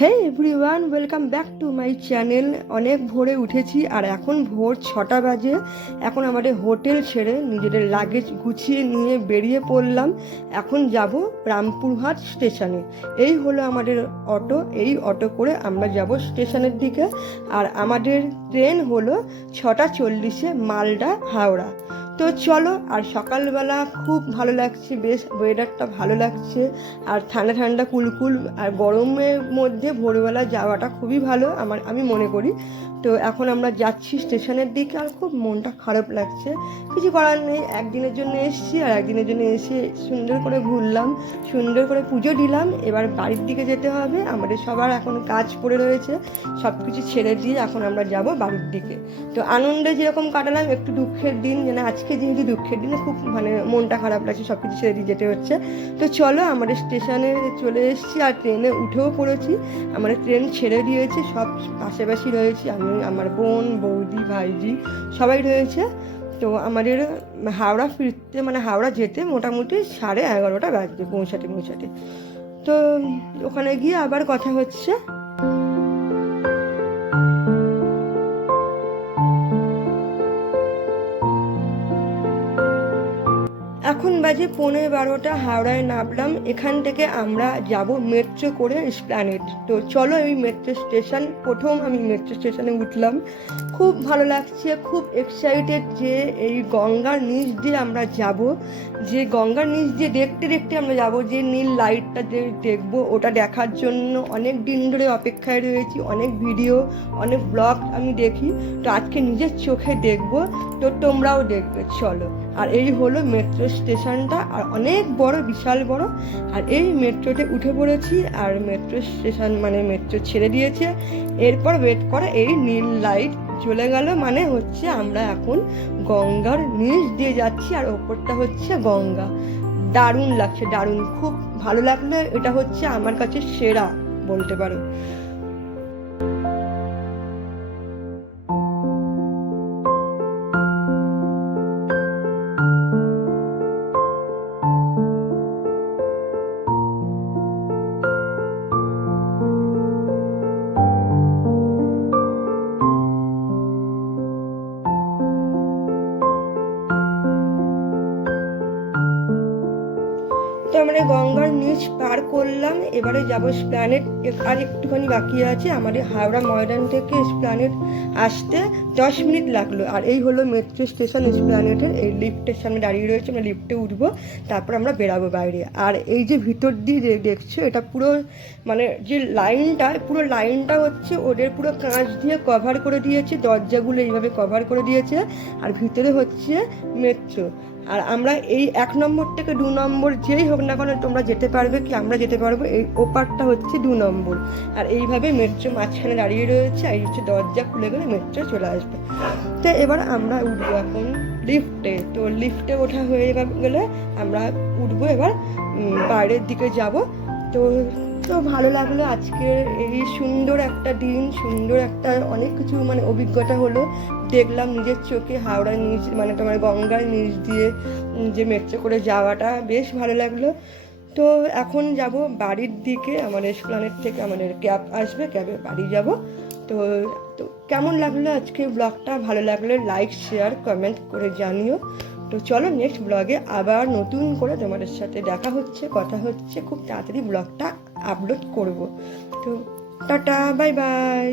Hey everyone, welcome back to my channel. অনেক ভোরে উঠেছি আর এখন ভোর 6টা বাজে। এখন আমাদের হোটেল ছেড়ে নিজেদের লাগেজ গুছিয়ে নিয়ে বেরিয়ে পড়লাম। এখন যাব রামপুরহাট স্টেশনে। এই হলো আমাদের অটো। এই অটো করে আমরা যাব স্টেশনের দিকে। আর আমাদের ট্রেন হলো 6:40 মালদা হাওড়া। তো চলো। আর সকালবেলা খুব ভালো লাগছে, বেশ ওয়েদারটা ভালো লাগছে আর ঠান্ডা ঠান্ডা কুলকুল। আর গরমের মধ্যে ভোরবেলা যাওয়াটা খুবই ভালো আমি মনে করি। তো এখন আমরা যাচ্ছি স্টেশনের দিকে আর খুব মনটা খারাপ লাগছে। কিছু করার নেই, একদিনের জন্য এসেছি আর একদিনের জন্য এসে সুন্দর করে ঘুরলাম, সুন্দর করে পুজো দিলাম। এবার বাড়ির দিকে যেতে হবে। আমাদের সবার এখন কাজ পড়ে রয়েছে, সব কিছু ছেড়ে দিয়ে এখন আমরা যাব বাড়ির দিকে। তো আনন্দে যেরকম কাটালাম, একটু দুঃখের দিন, যেন আজকে যেহেতু দুঃখের দিনে খুব মনটা খারাপ লাগছে, সব কিছু ছেড়ে দিয়ে যেতে হচ্ছে। তো চলো, আমাদের স্টেশনে চলে এসেছি আর ট্রেনে উঠেও পড়েছি। আমাদের ট্রেন ছেড়ে দিয়েছে, সব পাশাপাশি রয়েছি আমি, আমার বোন, বৌদি, ভাইজি সবাই রয়েছে। তো আমাদের হাওড়া ফিরতে হাওড়া যেতে মোটামুটি 11:30 বাজবে পৌঁছাতে। তো ওখানে গিয়ে আবার কথা হচ্ছে। এখন বাজে 11:15, হাওড়ায় নামলাম। এখান থেকে আমরা যাব মেট্রো করে এসপ্ল্যানেড। তো চলো, এই মেট্রো স্টেশন, প্রথম আমি মেট্রো স্টেশনে উঠলাম। খুব ভালো লাগছে, খুব এক্সাইটেড যে এই গঙ্গার নিচ দিয়ে আমরা যাব, যে গঙ্গার নিচ দিয়ে দেখতে দেখতে আমরা যাব, যে নীল লাইটটা যে দেখবো ওটা দেখার জন্য অনেক দিন ধরে অপেক্ষায় রয়েছি। অনেক ভিডিও, অনেক ব্লগ আমি দেখি, তো আজকে নিজের চোখে দেখবো। তো তোমরাও দেখবে, চলো। আর এই হলো মেট্রো স্টেশনটা, আর অনেক বড়, বিশাল বড়। আর এই মেট্রোতে উঠে পড়েছি আর মেট্রো স্টেশন মেট্রো ছেড়ে দিয়েছে। এরপর ওয়েট করে এই নীল লাইট চলে গেল, হচ্ছে আমরা এখন গঙ্গার নিচ দিয়ে যাচ্ছি আর ওপরটা হচ্ছে গঙ্গা। দারুণ লাগছে, দারুণ, খুব ভালো লাগলো। এটা হচ্ছে আমার কাছে সেরা বলতে পারো। তো আমরা গঙ্গার নিচ পার করলাম, এবারে যাব এসপ্ল্যানেড। আর একটুখানি বাকি আছে। আমাদের হাওড়া ময়দান থেকে এসপ্ল্যানেড আসতে 10 মিনিট লাগলো। আর এই হলো মেট্রো স্টেশন এসপ্ল্যানেডের। এই লিফটের সামনে দাঁড়িয়ে রয়েছে, আমরা লিফটে উঠবো, তারপর আমরা বেরাবো বাইরে। আর এই যে ভিতর দিয়ে দেখছো, এটা পুরো যে লাইনটা, পুরো লাইনটা হচ্ছে ওদের পুরো কাঁচ দিয়ে কভার করে দিয়েছে, দরজাগুলো এইভাবে কভার করে দিয়েছে। আর ভিতরে হচ্ছে মেট্রো। আর আমরা এই 1 নম্বর থেকে 2 নম্বর যেই হোক না কেন তোমরা যেতে পারবে, কি আমরা যেতে পারবো। এই ওপারটা হচ্ছে 2 নম্বর। আর এইভাবে মেট্রো মাঝখানে দাঁড়িয়ে রয়েছে, আর হচ্ছে দরজা খুলে গেলে মেট্রো চলে আসবে। তো এবার আমরা উঠবো এখন লিফটে। তো লিফটে ওঠা হয়ে গেলে আমরা উঠবো এবার বাইরের দিকে যাব। তো তো ভালো লাগলো আজকের এই সুন্দর একটা দিন, সুন্দর একটা অনেক কিছু অভিজ্ঞতা হলো। দেখলাম নিজের চোখে হাওড়ার নিচ তোমার গঙ্গার নিচ দিয়ে যে মেট্রো করে যাওয়াটা বেশ ভালো লাগলো। তো এখন যাব বাড়ির দিকে। আমাদের এসপ্ল্যানেড থেকে আমাদের ক্যাব আসবে, ক্যাবে বাড়ি যাব। তো তো কেমন লাগলো আজকে ব্লগটা? ভালো লাগলে লাইক, শেয়ার, কমেন্ট করে জানিও। তো চলো, নেক্সট ব্লগে আবার নতুন করে তোমাদের সাথে দেখা হচ্ছে, কথা হচ্ছে। খুব তাড়াতাড়ি ব্লগটা আপলোড করব। তো টাটা, বাই বাই।